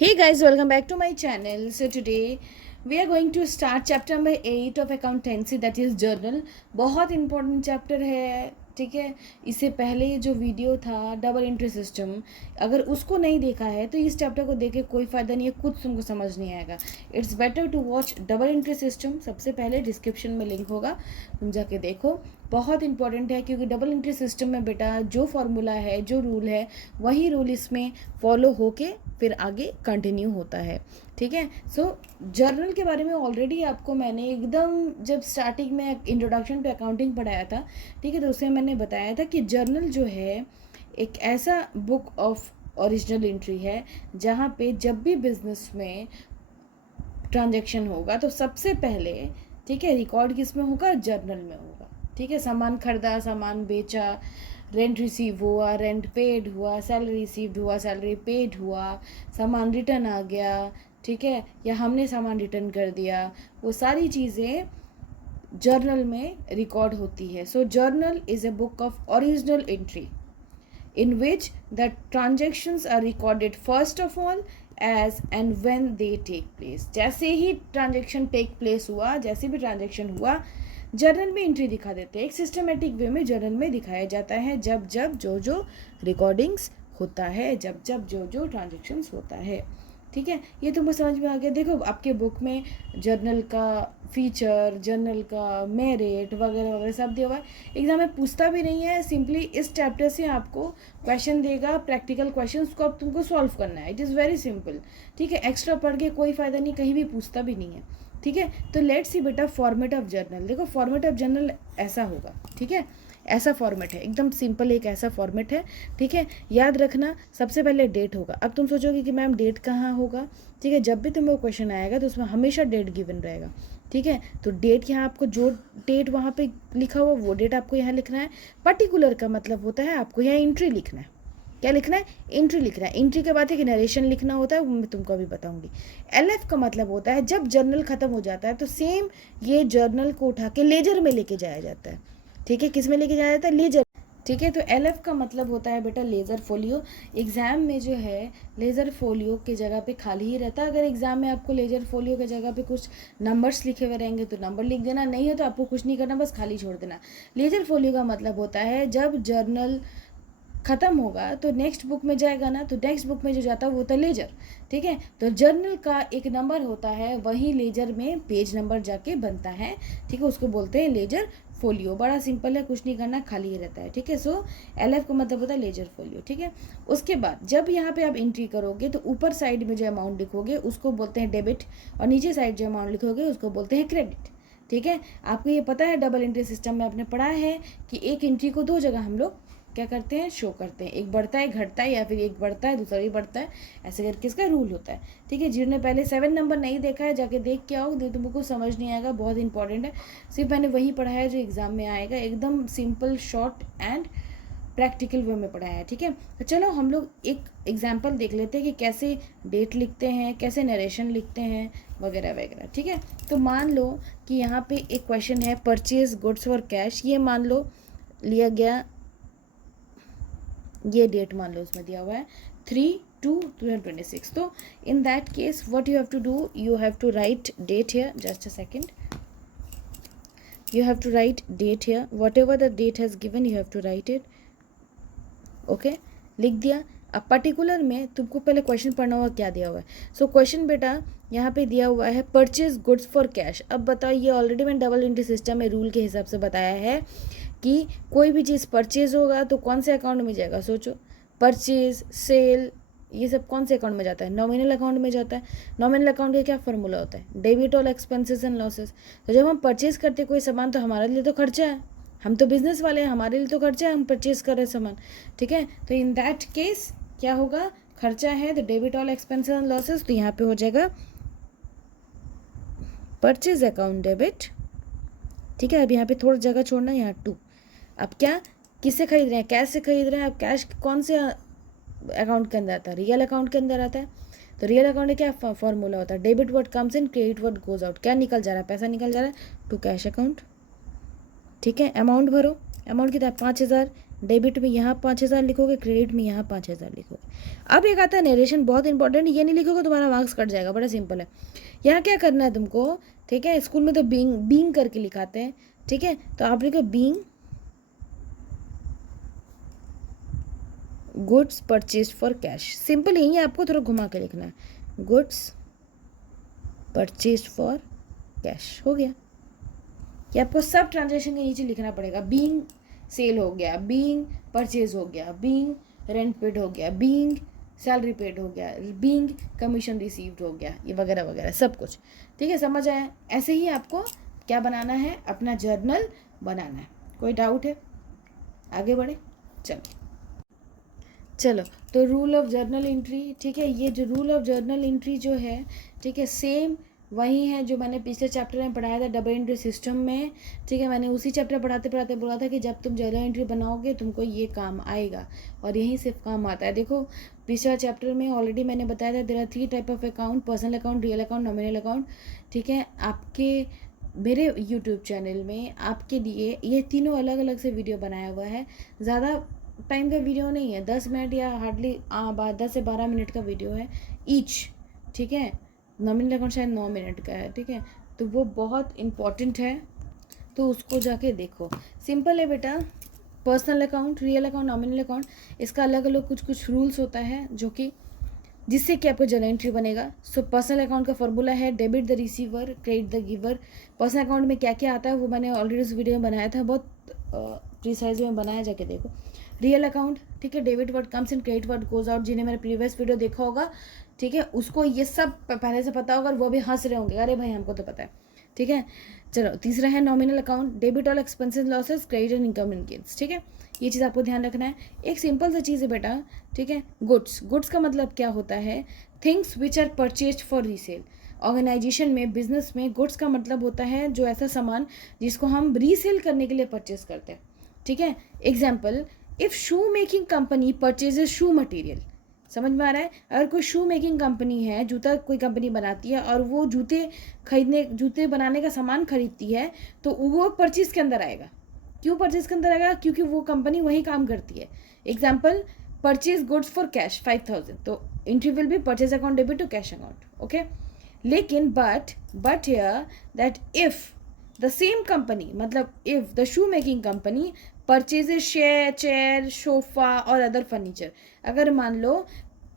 Hey guys, welcome back to my channel. So today we are going to start chapter number 8 of accountancy, that is journal. बहुत important chapter है, ठीक है। इससे पहले जो video था डबल एंट्री सिस्टम, अगर उसको नहीं देखा है तो इस चैप्टर को देखे कोई फ़ायदा नहीं है, कुछ तुमको समझ नहीं आएगा। It's better to watch double entry system. सबसे पहले डिस्क्रिप्शन में लिंक होगा, तुम जाके देखो। बहुत इंपॉर्टेंट है क्योंकि डबल एंट्री सिस्टम में बेटा जो फॉर्मूला है, जो रूल है, वही रूल इसमें फॉलो होके फिर आगे कंटिन्यू होता है, ठीक है। सो जर्नल के बारे में ऑलरेडी आपको मैंने एकदम जब स्टार्टिंग में इंट्रोडक्शन टू अकाउंटिंग पढ़ाया था, ठीक है, तो उसमें मैंने बताया था कि जर्नल जो है एक ऐसा बुक ऑफ ओरिजिनल एंट्री है जहाँ पे जब भी बिजनेस में ट्रांजैक्शन होगा तो सबसे पहले, ठीक है, रिकॉर्ड किस में होगा? जर्नल में होगा, ठीक है। सामान खरीदा, सामान बेचा, रेंट रिसीव हुआ, रेंट पेड हुआ, सैलरी रिसीव्ड हुआ, सैलरी पेड हुआ, सामान रिटर्न आ गया, ठीक है, या हमने सामान रिटर्न कर दिया, वो सारी चीज़ें जर्नल में रिकॉर्ड होती है। So journal is a book of original entry in which the transactions are recorded first of all as and when they take place। जैसे ही ट्रांजेक्शन टेक प्लेस हुआ, जैसे भी ट्रांजेक्शन हुआ, जर्नल में एंट्री दिखा देते हैं। एक सिस्टमेटिक वे में जर्नल में दिखाया जाता है जब जब जो जो रिकॉर्डिंग्स होता है, जब जब जो जो ट्रांजेक्शन्स होता है, ठीक है। ये तुमको समझ में आ गया। देखो आपके बुक में जर्नल का फीचर, जर्नल का मेरिट वगैरह वगैरह सब दिया हुआ है। एग्जाम में पूछता भी नहीं है, सिंपली इस चैप्टर से आपको क्वेश्चन देगा, प्रैक्टिकल क्वेश्चन, उसको अब तुमको सॉल्व करना है। इट इज़ वेरी सिंपल, ठीक है। एक्स्ट्रा पढ़ के कोई फ़ायदा नहीं, कहीं भी पूछता भी नहीं है, ठीक है। तो लेट्स सी बेटा फॉर्मेट ऑफ जर्नल। देखो फॉर्मेट ऑफ जर्नल ऐसा होगा, ठीक है, ऐसा फॉर्मेट है, एकदम सिंपल एक ऐसा फॉर्मेट है, ठीक है। याद रखना सबसे पहले डेट होगा। अब तुम सोचोगे कि मैम डेट कहाँ होगा, ठीक है। जब भी तुम्हें क्वेश्चन आएगा तो उसमें हमेशा डेट गिवन रहेगा, ठीक है। तो डेट यहाँ आपको जो डेट वहाँ पे लिखा हुआ वो डेट आपको यहाँ लिखना है। पर्टिकुलर का मतलब होता है आपको यहाँ एंट्री लिखना है। क्या लिखना है? एंट्री लिखना है। एंट्री के बाद एक नरेशन लिखना होता है, वो मैं तुमको अभी बताऊंगी। एलएफ का मतलब होता है जब जर्नल खत्म हो जाता है तो सेम ये जर्नल को उठा के लेजर में लेके जाया जाता है, ठीक है। किस में लेके जाया जाता है? लेजर, ठीक है। तो एलएफ का मतलब होता है बेटा लेज़र फोलियो। एग्ज़ाम में जो है लेज़र फोलियो के जगह पे खाली ही रहता है। अगर एग्ज़ाम में आपको लेज़र फोलियो के जगह पे कुछ नंबर्स लिखे हुए रहेंगे तो नंबर लिख देना, नहीं है तो आपको कुछ नहीं करना, बस खाली छोड़ देना। लेज़र फोलियो का मतलब होता है जब जर्नल ख़त्म होगा तो नेक्स्ट बुक में जाएगा ना, तो नेक्स्ट बुक में जो जाता है वो होता है लेजर, ठीक है। तो जर्नल का एक नंबर होता है, वही लेजर में पेज नंबर जाके बनता है, ठीक है। उसको बोलते हैं लेजर फोलियो। बड़ा सिंपल है, कुछ नहीं करना, खाली ही रहता है, ठीक है। सो एलएफ का मतलब होता है लेजर फोलियो, ठीक है। उसके बाद जब यहाँ पे आप एंट्री करोगे तो ऊपर साइड में जो अमाउंट लिखोगे उसको बोलते हैं डेबिट, और नीचे साइड जो अमाउंट लिखोगे उसको बोलते हैं क्रेडिट, ठीक है। आपको ये पता है डबल एंट्री सिस्टम में आपने पढ़ा है कि एक एंट्री को दो जगह हम लोग क्या करते हैं? शो करते हैं। एक बढ़ता है घटता है, या फिर एक बढ़ता है दूसरा भी बढ़ता है, ऐसे करके इसका रूल होता है, ठीक है। जिन्होंने पहले 7 नंबर नहीं देखा है जाके देख के आओ, तुमको समझ नहीं आएगा, बहुत इंपॉर्टेंट है। सिर्फ मैंने वही पढ़ाया है जो एग्जाम में आएगा, एकदम simple short and practical way में पढ़ाया है, ठीक है। तो चलो हम लोग एक एग्जाम्पल देख लेते हैं कि कैसे डेट लिखते हैं, कैसे नरेशन लिखते हैं वगैरह वगैरह, ठीक है। तो मान लो कि यहाँ पे एक क्वेश्चन है परचेज गुड्स फॉर कैश। ये मान लो लिया गया, ये डेट मान लो उसमें दिया हुआ है 3/2/2026। तो in that case what you have to do, you have to write date here, just a second, you have to write date here, whatever the date has given you have to write it, okay। लिख दिया। अब particular में तुमको पहले question पढ़ना होगा क्या दिया हुआ है। सो क्वेश्चन बेटा यहाँ पे दिया हुआ है परचेज गुड्स फॉर कैश। अब बताओ, ये ऑलरेडी मैंने डबल एंट्री सिस्टम में रूल के हिसाब से बताया है कि कोई भी चीज़ परचेज होगा तो कौन से अकाउंट में जाएगा? सोचो, परचेज, सेल, ये सब कौन से अकाउंट में जाता है? नॉमिनल अकाउंट में जाता है। नॉमिनल अकाउंट का क्या फॉर्मूला होता है? Debit all expenses and losses. तो जब हम परचेज करते कोई सामान तो हमारे लिए तो खर्चा है, हम तो बिजनेस वाले हैं, हमारे लिए तो खर्चा है, हम परचेज कर रहे हैं सामान, ठीक है। तो इन दैट केस क्या होगा? खर्चा है तो debit all expenses and losses, तो यहाँ पे हो जाएगा परचेज अकाउंट डेबिट, ठीक है। अब यहाँ पे थोड़ा जगह छोड़ना, यहाँ 2। अब क्या, किससे खरीद रहे हैं? कैश से खरीद रहे हैं। अब कैश कौन से अकाउंट के अंदर आता है? रियल अकाउंट के अंदर आता है। तो रियल अकाउंट में क्या फॉर्मूला होता है? Debit what comes in, credit what goes out. क्या निकल जा रहा है? पैसा निकल जा रहा है टू कैश अकाउंट, ठीक है। अमाउंट भरो, अमाउंट कितना है? 5,000। डेबिट में यहाँ 5,000 लिखोगे, क्रेडिट में यहाँ 5,000 लिखोगे। अब एक आता है नरेशन, बहुत इंपॉर्टेंट, ये नहीं लिखोगे तुम्हारा मार्क्स कट जाएगा, बड़ा सिंपल है। यहाँ क्या करना है तुमको, ठीक है, स्कूल में तो बीइंग करके लिखाते हैं, ठीक है, तो आप लिखो being goods purchase for cash. Simple यही है, आपको थोड़ा घुमा के लिखना है, गुड्स परचेज फॉर कैश। हो गया कि आपको सब ट्रांजेक्शन के नीचे लिखना पड़ेगा। बीइंग सेल हो गया, बीइंग परचेज हो गया, बीइंग रेंट पेड हो गया, बीइंग सैलरी पेड हो गया, बीइंग कमीशन रिसीव्ड हो गया, ये वगैरह वगैरह सब कुछ। ठीक है, समझ आया? ऐसे ही आपको क्या बनाना है, अपना जर्नल बनाना है। कोई डाउट है? आगे बढ़े, चलो तो रूल ऑफ जर्नल एंट्री, ठीक है, ये जो रूल ऑफ जर्नल एंट्री जो है, ठीक है, सेम वही है जो मैंने पिछले चैप्टर में पढ़ाया था डबल एंट्री सिस्टम में। ठीक है, मैंने उसी चैप्टर पढ़ाते पढ़ाते बोला था कि जब तुम जर्नल एंट्री बनाओगे तुमको ये काम आएगा, और यहीं से काम आता है। देखो पिछला चैप्टर में ऑलरेडी मैंने बताया था there are 3 type of account, personal account, real account, nominal account. ठीक है, आपके मेरे यूट्यूब चैनल में आपके लिए ये तीनों अलग अलग से वीडियो बनाया हुआ है। ज़्यादा टाइम का वीडियो नहीं है, 10 मिनट या हार्डली 10 से 12 मिनट का वीडियो है ईच। ठीक है, नॉमिनल अकाउंट शायद 9 मिनट का है। ठीक है, तो वो बहुत इम्पॉर्टेंट है, तो उसको जाके देखो। सिंपल है बेटा, personal account, real account, nominal account, इसका अलग अलग कुछ कुछ रूल्स होता है जो कि जिससे कि आपको जर्नल एंट्री बनेगा। सो पर्सनल अकाउंट का फॉर्मूला है debit the receiver, credit the giver. Personal account में क्या क्या आता है वो मैंने ऑलरेडी उस वीडियो में बनाया था, बहुत प्रिसाइज में बनाया, जाके देखो। रियल अकाउंट, ठीक है, debit word comes in, credit word goes out. जिन्हें मेरा प्रीवियस वीडियो देखा होगा, ठीक है, उसको ये सब पहले से पता होगा, और वो भी हंस रहे होंगे, अरे भाई हमको तो पता है। ठीक है, चलो तीसरा है nominal account, debit all expenses losses, credit and income and gains. ठीक है, ये चीज़ आपको ध्यान रखना है। एक सिंपल सा चीज़ है बेटा, ठीक है, गुड्स, गुड्स का मतलब क्या होता है, things which are purchase for resale. Organization में, बिजनेस में गुड्स का मतलब होता है जो ऐसा सामान जिसको हम रीसेल करने के लिए परचेज करते हैं। ठीक है, example, if shoe making company purchases shoe material, समझ में आ रहा है? अगर कोई शू मेकिंग कंपनी है, जूता कोई कंपनी बनाती है, और वो जूते बनाने का सामान खरीदती है, तो वो परचेज के अंदर आएगा। क्यों परचेज के अंदर आएगा? क्योंकि वो कंपनी वही काम करती है। Example, purchase goods for cash 5,000, तो entry will be purchase account debit to cash account. Okay, लेकिन but here that if the same company, मतलब if the shoe making company purchases chair, sofa और other furniture, अगर मान लो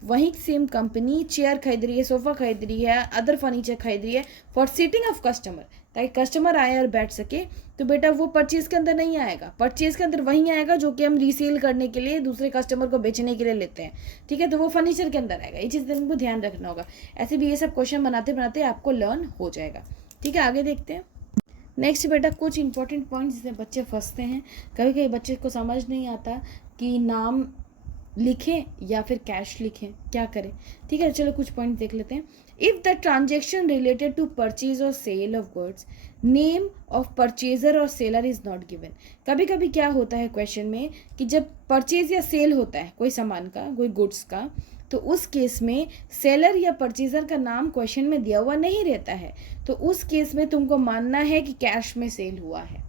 वही same company chair खरीद रही है, सोफा खरीद रही है, अदर फर्नीचर खरीद रही है फॉर सीटिंग ऑफ कस्टमर, ताकि कस्टमर आए और बैठ सके, तो बेटा वो परचेज के अंदर नहीं आएगा। परचेज के अंदर वही आएगा जो कि हम रीसेल करने के लिए दूसरे कस्टमर को बेचने के लिए लेते हैं। ठीक है, तो वो फर्नीचर के अंदर आएगा। ये चीज़ तुमको ध्यान रखना होगा। ऐसे भी ये सब क्वेश्चन बनाते बनाते आपको लर्न हो जाएगा। ठीक है, आगे देखते हैं। नेक्स्ट बेटा, कुछ इंपॉर्टेंट पॉइंट जिसमें बच्चे फंसते हैं। कभी कभी बच्चे को समझ नहीं आता कि नाम लिखें या फिर कैश लिखें, क्या करें। ठीक है, चलो कुछ पॉइंट देख लेते हैं। If the transaction related to purchase और sale of goods, name of purchaser और सेलर इज़ नॉट गिवन। कभी कभी क्या होता है क्वेश्चन में कि जब परचेज या सेल होता है कोई सामान का, कोई गुड्स का, तो उस केस में सेलर या परचेजर का नाम क्वेश्चन में दिया हुआ नहीं रहता है, तो उस केस में तुमको मानना है कि कैश में सेल हुआ है।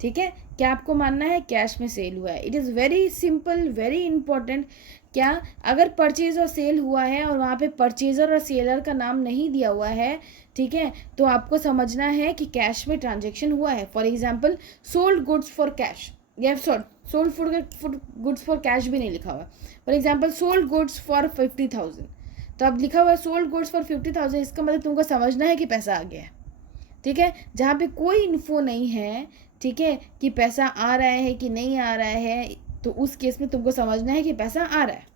ठीक है, क्या आपको मानना है? कैश में सेल हुआ है। It is very simple, very important. क्या अगर परचेज और सेल हुआ है और वहाँ पे परचेजर और सेलर का नाम नहीं दिया हुआ है, ठीक है, तो आपको समझना है कि कैश में ट्रांजेक्शन हुआ है। For example, sold goods for cash, या sold food goods for cash भी नहीं लिखा हुआ। For example, sold goods for 50,000, तो अब लिखा हुआ है सोल्ड गुड्स फॉर 50,000, इसका मतलब तुमको समझना है कि पैसा आ गया है। ठीक है, जहाँ पे कोई इन्फो नहीं है, ठीक है, कि पैसा आ रहा है कि नहीं आ रहा है, तो उस केस में तुमको समझना है कि पैसा आ रहा है।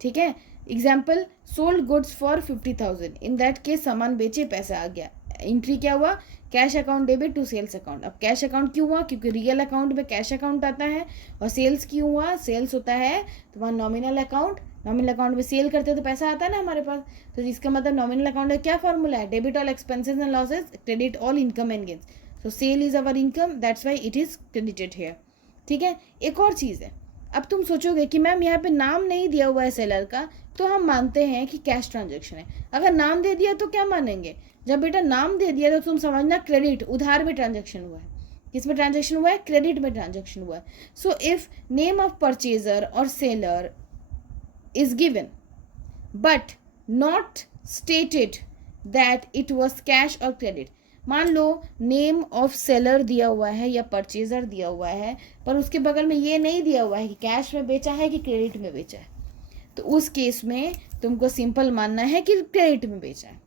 ठीक है, example, sold goods for 50,000, in that case सामान बेचे, पैसा आ गया। एंट्री क्या हुआ? Cash account debit to sales account. अब कैश अकाउंट क्यों हुआ? क्योंकि रियल अकाउंट में कैश अकाउंट आता है। और सेल्स क्यों हुआ? सेल्स होता है तुम्हारा नॉमिनल अकाउंट। नॉमिनल अकाउंट में सेल करते तो पैसा आता है ना हमारे पास, तो इसका मतलब नॉमिनल अकाउंट का क्या फॉर्मूला है? Debit all expenses and losses, credit all income and gains. So sale is our income, that's why it is credited here. ठीक है, एक और चीज़ है, अब तुम सोचोगे कि मैम यहाँ पे नाम नहीं दिया हुआ है सेलर का, तो हम मानते हैं कि कैश ट्रांजेक्शन है। अगर नाम दे दिया तो क्या मानेंगे? जब बेटा नाम दे दिया तो तुम समझना क्रेडिट, उधार में ट्रांजेक्शन हुआ है। किस में ट्रांजेक्शन हुआ है? क्रेडिट में ट्रांजेक्शन हुआ है. So if name of purchaser और seller is given but not stated that it was cash और क्रेडिट. मान लो नेम ऑफ सेलर दिया हुआ है या परचेजर दिया हुआ है, पर उसके बगल में ये नहीं दिया हुआ है कि कैश में बेचा है कि क्रेडिट में बेचा है, तो उस केस में तुमको सिंपल मानना है कि क्रेडिट में बेचा है.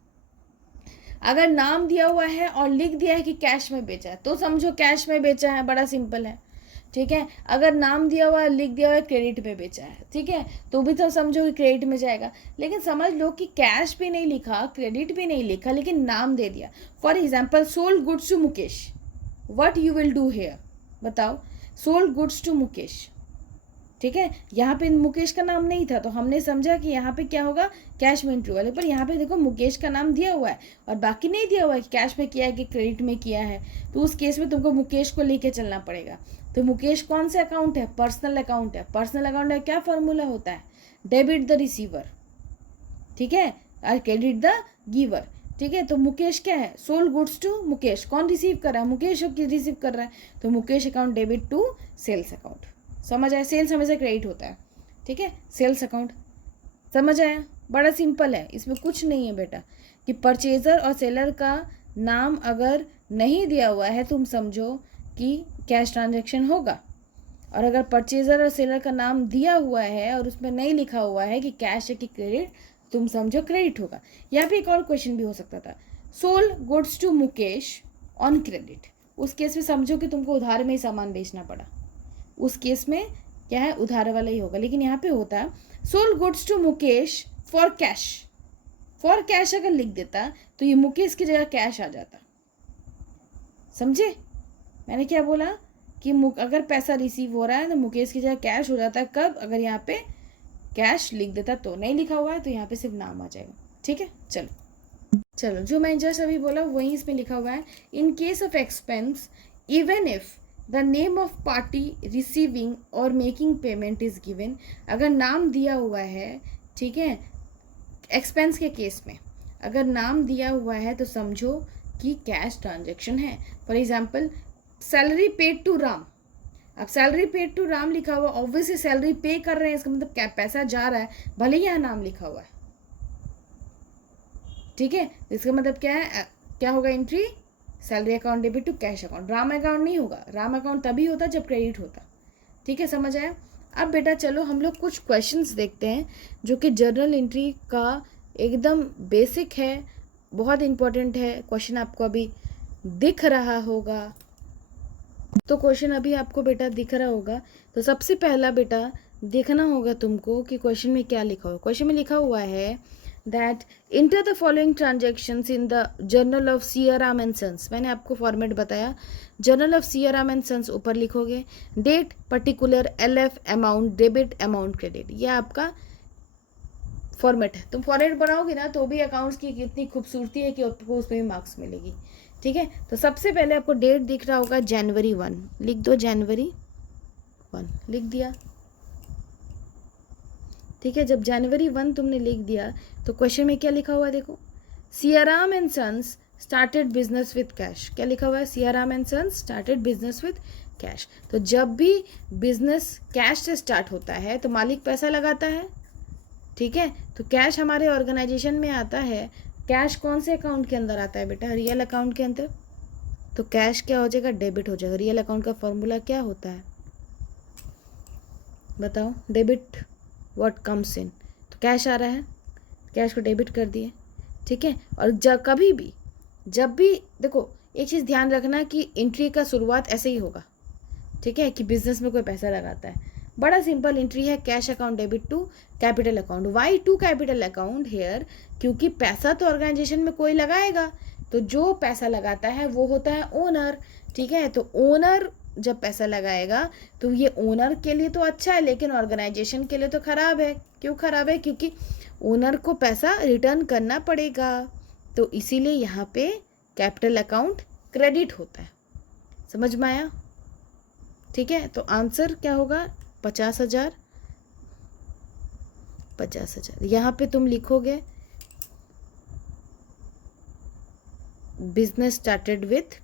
अगर नाम दिया हुआ है और लिख दिया है कि कैश में बेचा है तो समझो कैश में बेचा है, बड़ा सिंपल है. ठीक है. अगर नाम दिया हुआ है, लिख दिया हुआ है क्रेडिट में बेचा है, ठीक है, तो भी तो समझो कि क्रेडिट में जाएगा. लेकिन समझ लो कि कैश भी नहीं लिखा, क्रेडिट भी नहीं लिखा, लेकिन नाम दे दिया. For example sold goods to Mukesh. What you will do here? बताओ. Sold goods to Mukesh. ठीक है. यहाँ पे मुकेश का नाम नहीं था तो हमने समझा कि यहाँ पे क्या होगा, कैश में एंट्री वाले. पर यहाँ पे देखो मुकेश का नाम दिया हुआ है और बाकी नहीं दिया हुआ है कि कैश में किया है कि क्रेडिट में किया है, तो उस केस में तुमको मुकेश को लेके चलना पड़ेगा. तो मुकेश कौन सा अकाउंट है? पर्सनल अकाउंट है. पर्सनल अकाउंट में क्या फॉर्मूला होता है? डेबिट द रिसीवर, ठीक है, और क्रेडिट द गिवर. ठीक है. तो मुकेश क्या है? Sold goods to Mukesh. कौन रिसीव कर रहा है? मुकेश रिसीव कर रहा है. तो Mukesh account debit to sales account. समझ आया? सेल्स हमेशा क्रेडिट होता है. ठीक है. Sales account. समझ आया? बड़ा सिंपल है, इसमें कुछ नहीं है बेटा. कि परचेजर और सेलर का नाम अगर नहीं दिया हुआ है तुम समझो कि कैश ट्रांजैक्शन होगा, और अगर परचेजर और सेलर का नाम दिया हुआ है और उसमें नहीं लिखा हुआ है कि कैश है कि क्रेडिट, तुम समझो क्रेडिट होगा. यहाँ पे एक और क्वेश्चन भी हो सकता था. Sold goods to Mukesh on credit. उस केस में समझो कि तुमको उधार में ही सामान बेचना पड़ा. उस केस में क्या है? उधार वाला ही होगा. लेकिन यहाँ पे होता है sold goods to Mukesh for cash. For cash अगर लिख देता तो ये मुकेश की जगह कैश आ जाता. समझे मैंने क्या बोला? कि अगर पैसा रिसीव हो रहा है तो मुकेश की जगह कैश हो जाता है. कब? अगर यहाँ पे कैश लिख देता तो. नहीं लिखा हुआ है तो यहाँ पे सिर्फ नाम आ जाएगा. ठीक है. चलो जो मैं जस्ट अभी बोला वही इसमें लिखा हुआ है. In case of expense even if the name of party receiving और मेकिंग पेमेंट इज गिवन. अगर नाम दिया हुआ है, ठीक है, एक्सपेंस के केस में अगर नाम दिया हुआ है तो समझो कि कैश ट्रांजेक्शन है. For example salary paid to Ram. अब सैलरी पेड टू राम लिखा हुआ, ऑब्वियसली सैलरी पे कर रहे हैं, इसका मतलब क्या? पैसा जा रहा है, भले ही यहाँ नाम लिखा हुआ है. ठीक है. इसका मतलब क्या है? क्या होगा entry? Salary account debit to cash account. Ram account नहीं होगा. राम अकाउंट तभी होता जब क्रेडिट होता. ठीक है. समझ आया? अब बेटा चलो हम लोग कुछ क्वेश्चंस देखते हैं जो कि जर्नल एंट्री का एकदम बेसिक है, बहुत इंपॉर्टेंट है. क्वेश्चन आपको अभी दिख रहा होगा. तो क्वेश्चन अभी आपको बेटा दिख रहा होगा. तो सबसे पहला बेटा देखना होगा तुमको कि क्वेश्चन में क्या लिखा हुआ है. क्वेश्चन में लिखा हुआ है that enter the following transactions in the journal of Siyaram and sons. मैंने आपको फॉर्मेट बताया. Journal of Siyaram and sons ऊपर लिखोगे. Date particular LF amount debit amount credit. यह आपका फॉर्मेट है. तुम फॉर्मेट बनाओगे ना तो भी अकाउंट्स की कितनी खूबसूरती है कि आपको उसमें भी मार्क्स मिलेगी. ठीक है. तो सबसे पहले आपको डेट दिख रहा होगा जनवरी 1. लिख दो जनवरी 1. लिख दिया. ठीक है. जब जनवरी 1 तुमने लिख दिया तो क्वेश्चन में क्या लिखा हुआ है देखो. Siyaram and sons started business with cash. क्या लिखा हुआ है? Siyaram and sons started business with cash. तो जब भी बिजनेस कैश से स्टार्ट होता है तो मालिक पैसा लगाता है. ठीक है. तो कैश हमारे ऑर्गेनाइजेशन में आता है. कैश कौन से अकाउंट के अंदर आता है बेटा? रियल अकाउंट के अंदर. तो कैश क्या हो जाएगा? डेबिट हो जाएगा. रियल अकाउंट का फॉर्मूला क्या होता है बताओ? Debit what comes in. तो कैश आ रहा है, कैश को डेबिट कर दिए. ठीक है. और जब भी देखो एक चीज़ ध्यान रखना कि एंट्री का शुरुआत ऐसे ही होगा. ठीक है. कि बिजनेस में कोई पैसा लगाता है. बड़ा सिंपल एंट्री है. Cash account debit to capital account. Why to capital account here? क्योंकि पैसा तो ऑर्गेनाइजेशन में कोई लगाएगा, तो जो पैसा लगाता है वो होता है ओनर. ठीक है. तो ओनर जब पैसा लगाएगा तो ये ओनर के लिए तो अच्छा है, लेकिन ऑर्गेनाइजेशन के लिए तो खराब है. क्यों खराब है? क्योंकि ओनर को पैसा रिटर्न करना पड़ेगा. तो इसीलिए यहाँ पे कैपिटल अकाउंट क्रेडिट होता है. समझ में आया? ठीक है. तो आंसर क्या होगा? 50,000. यहाँ पे तुम लिखोगे बिजनेस स्टार्टेड विथ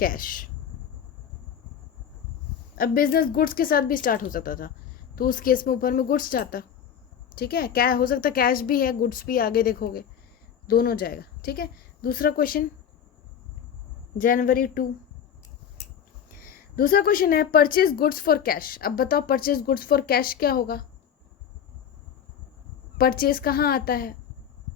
कैश। अब बिजनेस गुड्स के साथ भी स्टार्ट हो सकता था, तो उस केस में ऊपर में गुड्स जाता। ठीक है, क्या हो सकता, कैश भी है गुड्स भी, आगे देखोगे दोनों जाएगा। ठीक है, दूसरा क्वेश्चन जनवरी 2। दूसरा क्वेश्चन है परचेज गुड्स फॉर कैश। अब बताओ परचेज गुड्स फॉर कैश क्या होगा? परचेज कहाँ आता है,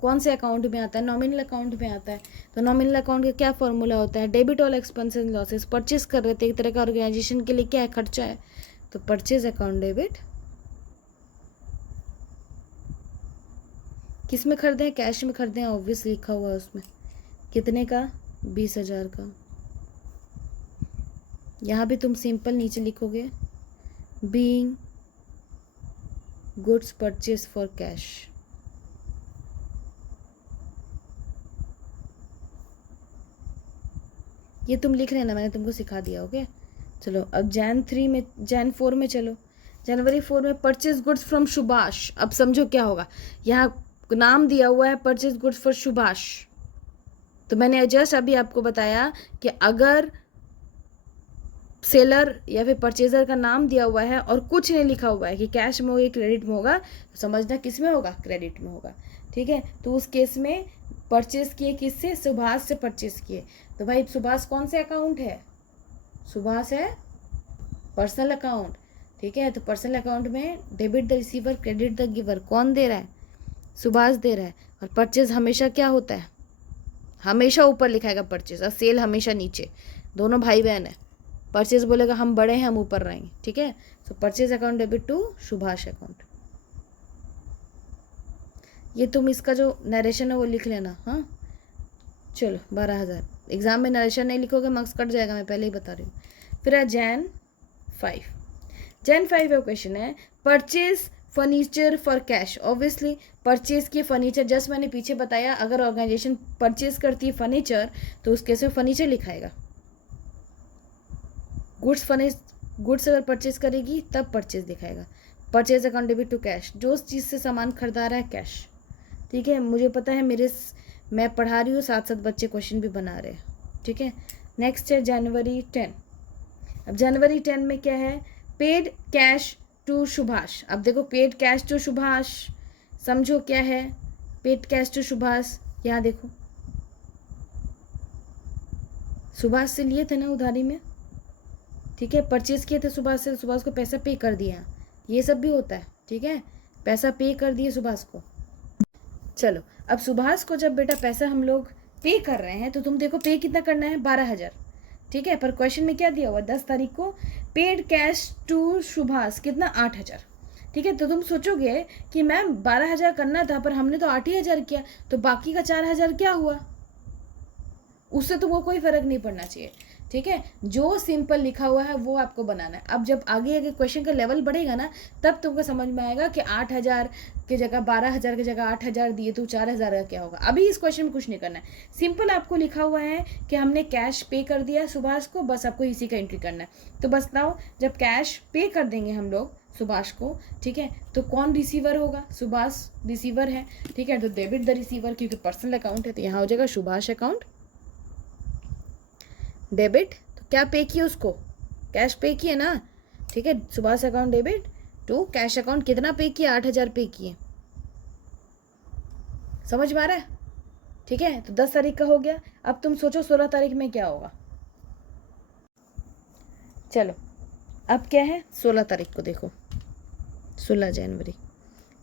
कौन से अकाउंट में आता है? नॉमिनल अकाउंट में आता है। तो नॉमिनल अकाउंट का क्या फॉर्मूला होता है? Debit all expenses losses. Purchase कर रहे थे, एक तरह का ऑर्गेनाइजेशन के लिए क्या है, खर्चा है, तो परचेज अकाउंट डेबिट। किस में खरीदे हैं? कैश में खरीदे हैं, ऑब्वियस लिखा हुआ है उसमें। कितने का? 20,000 का। यहाँ भी तुम सिंपल नीचे लिखोगे being goods purchase for cash. ये तुम लिख लेना, मैंने तुमको सिखा दिया। ओके, चलो अब जैन 4 में चलो। जनवरी 4 में परचेज गुड्स फ्रॉम सुभाष। अब समझो क्या होगा, यहाँ नाम दिया हुआ है परचेज गुड्स फॉर सुभाष। तो मैंने जस्ट अभी आपको बताया कि अगर सेलर या फिर परचेजर का नाम दिया हुआ है और कुछ नहीं लिखा हुआ है कि कैश में होगा क्रेडिट में होगा, तो समझना किस में होगा, क्रेडिट में होगा। ठीक है, तो उस केस में परचेज किए किससे? सुभाष से परचेज किए। तो भाई सुभाष कौन से अकाउंट है? सुभाष है पर्सनल अकाउंट। ठीक है, तो पर्सनल अकाउंट में debit the receiver credit the giver. कौन दे रहा है? सुभाष दे रहा है। और परचेज हमेशा क्या होता है? हमेशा ऊपर लिखाएगा परचेज, और सेल हमेशा नीचे। दोनों भाई बहन है। परचेज बोलेगा हम बड़े हैं, हम ऊपर रहेंगे। ठीक है, so purchase account debit to Subhash account. ये तुम इसका जो नरेशन है वो लिख लेना। हाँ चलो 12,000। एग्जाम में नरेशन नहीं लिखोगे मार्क्स कट जाएगा, मैं पहले ही बता रही हूँ। फिर है जैन 5। जैन 5 का क्वेश्चन है purchase furniture for cash. Obviously purchase किए फर्नीचर, जस्ट मैंने पीछे बताया अगर ऑर्गेनाइजेशन परचेज करती है फर्नीचर तो उस केस में फर्नीचर लिखाएगा। गुड्स अगर परचेज करेगी तब परचेज दिखाएगा। Purchase account debit to cash, जो उस चीज़ से सामान खरीदा रहा है कैश। ठीक है, मुझे पता है मैं पढ़ा रही हूँ, साथ साथ बच्चे क्वेश्चन भी बना रहे हैं। ठीक है, नेक्स्ट है जनवरी 10। अब जनवरी 10 में क्या है? Paid cash to Subhash. अब देखो पेड कैश टू सुभाष, समझो क्या है पेड कैश टू सुभाष। यहाँ देखो सुभाष से लिए थे ना उधारी में। ठीक है, परचेज किए थे सुभाष से, सुभाष को पैसा पे कर दिया, ये सब भी होता है। ठीक है, पैसा पे कर दिए सुभाष को। चलो अब सुभाष को जब बेटा पैसा हम लोग पे कर रहे हैं तो तुम देखो पे कितना करना है? 12,000। ठीक है, पर क्वेश्चन में क्या दिया हुआ? 10 तारीख को पेड कैश टू सुभाष कितना? 8,000। ठीक है, तो तुम सोचोगे कि मैम 12,000 करना था पर हमने तो 8,000 किया, तो बाकी का 4,000 क्या हुआ? उससे तुमको कोई फर्क नहीं पड़ना चाहिए। ठीक है, जो सिंपल लिखा हुआ है वो आपको बनाना है। अब जब आगे आगे क्वेश्चन का लेवल बढ़ेगा ना, तब तुमको समझ में आएगा कि 8,000 की जगह 12,000 की जगह 8,000 दिए तो 4,000 का क्या होगा। अभी इस क्वेश्चन में कुछ नहीं करना है, सिंपल आपको लिखा हुआ है कि हमने कैश पे कर दिया सुभाष को, बस आपको इसी का एंट्री करना है। तो बस नाउ जब कैश पे कर देंगे हम लोग सुभाष को, ठीक है, तो कौन रिसीवर होगा? सुभाष रिसीवर है। ठीक है, तो डेबिट द रिसीवर, क्योंकि पर्सनल अकाउंट है तो यहाँ हो जाएगा सुभाष अकाउंट डेबिट। तो क्या पे किए उसको? कैश पे किए ना। ठीक है, Subhash account debit to cash account. कितना पे किए? 8,000 पे किए। समझ में आ रहा है? ठीक है, तो 10 तारीख का हो गया। अब तुम सोचो 16 तारीख में क्या होगा। चलो अब क्या है 16 तारीख को देखो, 16 जनवरी।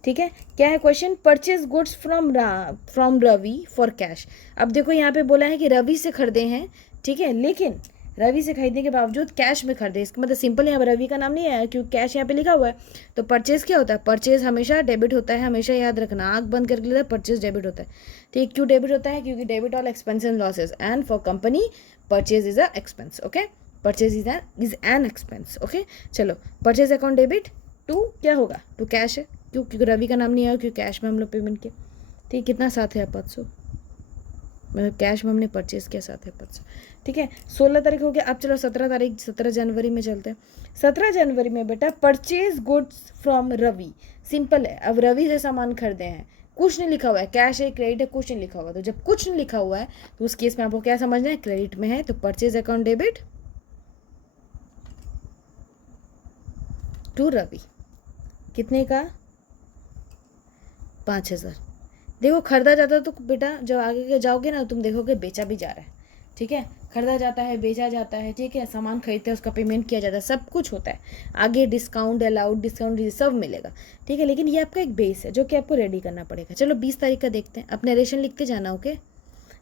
ठीक है, क्या है question? Purchase goods from Ravi for cash. अब देखो यहाँ पे बोला है कि रवि से खरीदे हैं। ठीक है, लेकिन रवि से खरीदने के बावजूद कैश में खरीदे, इसका मतलब सिंपल यहाँ पर रवि का नाम नहीं आया क्योंकि कैश यहाँ पे लिखा हुआ है। तो परचेज क्या होता है? परचेज हमेशा डेबिट होता है, हमेशा याद रखना, आंख बंद करके लेता है, परचेज डेबिट होता है। ठीक, क्यों डेबिट होता है? क्योंकि debit all expense and losses and for company purchase is a expense. Okay, purchase is an expense. Okay, चलो परचेज अकाउंट डेबिट टू क्या होगा? टू कैश है, क्योंकि रवि का नाम नहीं आया क्योंकि कैश में हम लोग पेमेंट किया। ठीक, कितना साथ है? 500, मतलब कैश में हमने परचेज किया, साथ है 500। ठीक है, 16 तारीख हो गया। अब चलो 17 जनवरी में चलते हैं। 17 जनवरी में बेटा purchase goods from Ravi. Simple है, अब रवि से सामान खरीदे हैं, कुछ नहीं लिखा हुआ है, कैश है क्रेडिट है कुछ नहीं लिखा हुआ, तो जब कुछ नहीं लिखा हुआ है तो उस केस में आपको क्या समझना है, क्रेडिट में है, तो purchase account debit to Ravi. कितने का? 5,000। देखो खरीदा जाता है तो बेटा जब आगे के जाओगे ना तुम देखोगे बेचा भी जा रहा है, ठीक है, खरीदा जाता है बेचा जाता है, ठीक है, सामान खरीदते हैं उसका पेमेंट किया जाता है, सब कुछ होता है, आगे डिस्काउंट अलाउड डिस्काउंट सब मिलेगा, ठीक है, लेकिन ये आपका एक बेस है जो कि आपको रेडी करना पड़ेगा। चलो 20 तारीख का देखते हैं, अपने नरेशन लिखते जाना, ओके।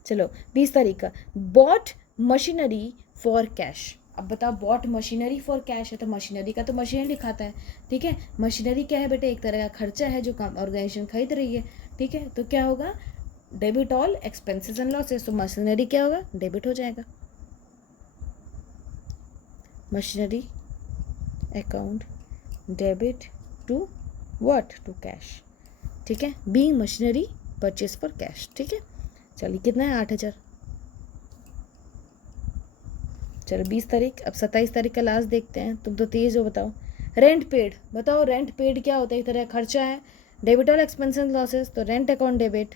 चलो 20 तारीख का, बॉट मशीनरी फॉर कैश। अब बताओ बॉट मशीनरी फॉर कैश है तो मशीनरी का तो मशीनरी लिखाता है, ठीक है, मशीनरी क्या है बेटे, एक तरह का खर्चा है जो ऑर्गेनाइजेशन खरीद रही है, ठीक है, तो क्या होगा, debit all expenses and losses, तो मशीनरी क्या होगा, डेबिट हो जाएगा, machinery account debit to what, to cash, ठीक है, being machinery purchase for cash, ठीक है। चलिए कितना है, 8,000। चलो 20 तारीख, अब 27 तारीख का लास्ट देखते हैं, तुम तो तेज हो, बताओ। रेंट पेड, बताओ रेंट पेड क्या होता है, एक तरह खर्चा है, डेबिट ऑल एक्सपेंसेस लॉसेस, तो रेंट अकाउंट डेबिट,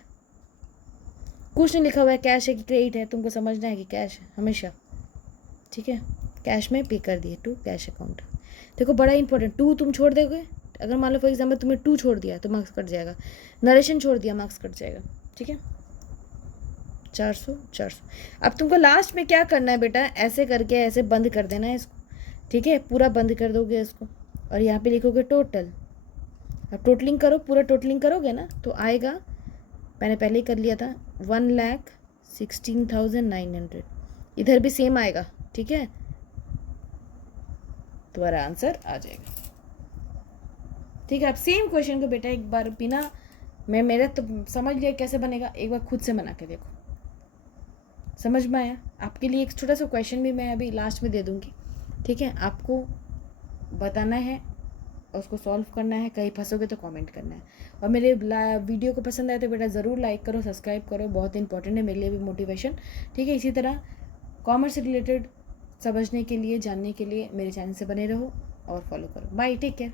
कुछ नहीं लिखा हुआ है कैश है कि क्रेडिट है, तुमको समझना है कि कैश है हमेशा, ठीक है, कैश में पे कर दिए टू कैश अकाउंट। देखो बड़ा इंपॉर्टेंट, टू तुम छोड़ दोगे, अगर मान लो फॉर एग्जाम्पल तुमने टू छोड़ दिया तो मार्क्स कट जाएगा, नरेशन छोड़ दिया मार्क्स कट जाएगा, ठीक है। 400 400। अब तुमको लास्ट में क्या करना है बेटा, ऐसे करके ऐसे बंद कर देना है इसको, ठीक है, पूरा बंद कर दोगे इसको, और यहाँ पे लिखोगे टोटल। अब टोटलिंग करो, पूरा टोटलिंग करोगे ना तो आएगा, मैंने पहले ही कर लिया था, 1,16,900, इधर भी सेम आएगा, ठीक है, तुम्हारा आंसर आ जाएगा, ठीक है। अब सेम क्वेश्चन को बेटा एक बार बिना मैं मेरा तो समझ लिया कैसे बनेगा, एक बार खुद से बना के देखो, समझ में आया। आपके लिए एक छोटा सा क्वेश्चन भी मैं अभी लास्ट में दे दूँगी, ठीक है, आपको बताना है और उसको सॉल्व करना है, कहीं फंसोगे तो कमेंट करना है, और मेरे वीडियो को पसंद आए तो बेटा ज़रूर लाइक करो, सब्सक्राइब करो, बहुत इंपॉर्टेंट है मेरे लिए भी मोटिवेशन, ठीक है। इसी तरह कॉमर्स से रिलेटेड समझने के लिए, जानने के लिए मेरे चैनल से बने रहो और फॉलो करो। Bye, take care.